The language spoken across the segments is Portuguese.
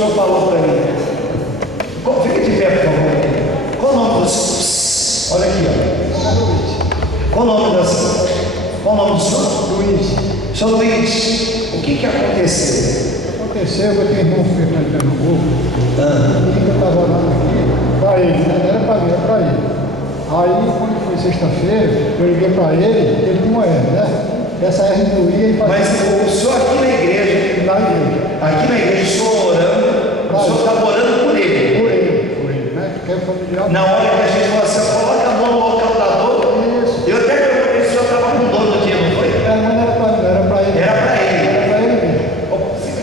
senhor falou para mim. Fica de pé, por favor. Qual o nome do senhor? Olha aqui, ó. Qual o nome do senhor? Qual o nome do senhor? Luiz. Senhor Luiz, o que aconteceu? Aconteceu que eu tenho irmão que foi para Pernambuco. E eu estava orando aqui para ele, né? Era para mim, era para ele. Aí, quando foi sexta-feira, eu liguei para ele tinha uma hernia, né? Essa hernia doía e fazia... Mas o senhor aqui na igreja, aqui na igreja, o senhor orando, o senhor estava orando por ele, né? Que é familiar. Na hora que a gente falou assim, coloca a mão no local da dor. Isso. Eu até perguntei se o senhor estava com dor no dia, não foi? Mas não era para mim, era para ele. Era para ele. Era para ele mesmo.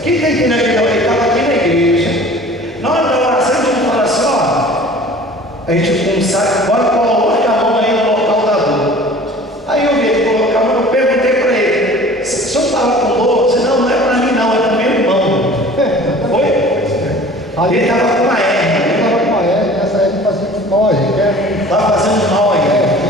Quem está entendendo aqui? Ele estava aqui na igreja. Na hora da oração, todo mundo fala assim, ó, a gente não sabe, agora coloca a mão aí no local da dor. Aí eu vi ele colocar a mão, eu perguntei para ele, o senhor estava com dor? Eu disse, não é para mim não, é para o meu irmão. Foi? Aí Ele estava com uma hernia. Ele estava com uma hernia, essa hernia fazia nós, Estava fazendo mal aí. a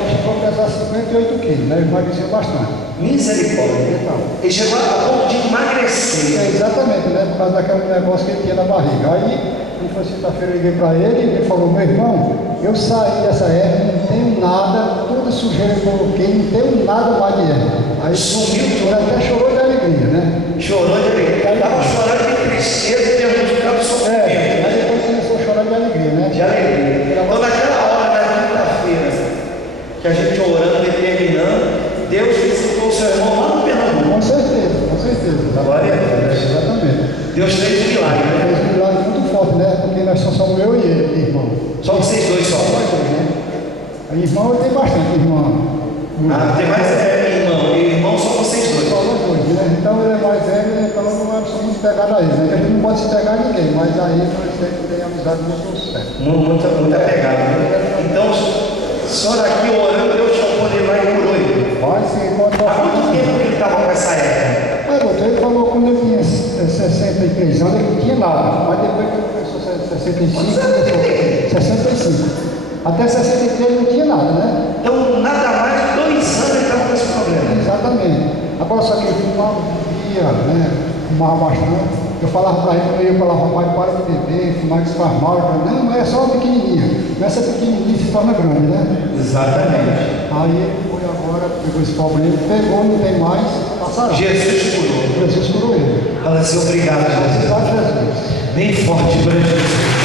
gente chegou a pesar 58 quilos, né? Emagreceu bastante. Misericórdia. Então, Ele chegou a ponto de emagrecer. exatamente, né? Por causa daquele negócio que ele tinha na barriga. Aí, foi sexta-feira, eu liguei para ele e ele falou, meu irmão, eu saí dessa hernia, não tenho nada, toda sujeira que eu coloquei, não tenho nada mais de hernia. Aí Sumiu ele tudo. até chorou de alegria, né? Chorou de alegria. Estava chorando de tristeza e ficando sofrendo. Aí depois começou a chorar de alegria, né? De alegria. Então naquela hora da quinta-feira, que a gente orando e terminando, Deus visitou o seu irmão lá no Pernambuco. Com certeza, com certeza. Glória a Deus. Exatamente. Deus fez um milagre, né? Fez um milagre muito forte, né? Porque nós só somos eu e ele, irmão. Só vocês dois só. Nós dois, né? Aí, irmão, eu tenho bastante irmão. Tem mais irmão. E irmão só vocês dois. Só nós dois, né? Então ele é mais velho, então não somos muito pegados a ele, né? A gente não pode se pegar a ninguém, mas aí nós sempre tem amizade muito certa. Muita pegada, né? Então, o senhor aqui orando, Deus chamou ele lá e curou ele. Vai se encontrar. Há quanto tempo que ele estava com essa hernia? Mas doutor, ele falou que quando ele tinha 63 anos, ele não tinha nada. Mas depois que ele começou 65, começou 65. Até 63 ele não tinha nada, né? Então, nada mais de 2 anos ele estava com esse problema. Exatamente. Agora só que ele fumava né? Fumava bastante. Eu falava para ele, eu falava, pai, para de beber, fumar que se faz mal. Ele falava, não, é só uma pequenininha. Nessa pequenininha se torna grande, né? Exatamente. Aí ele foi agora, pegou esse problema, pegou, não tem mais, passará. Jesus curou. Jesus curou ele. Fala assim, obrigado, Jesus. Obrigado, Jesus. Bem forte para Jesus.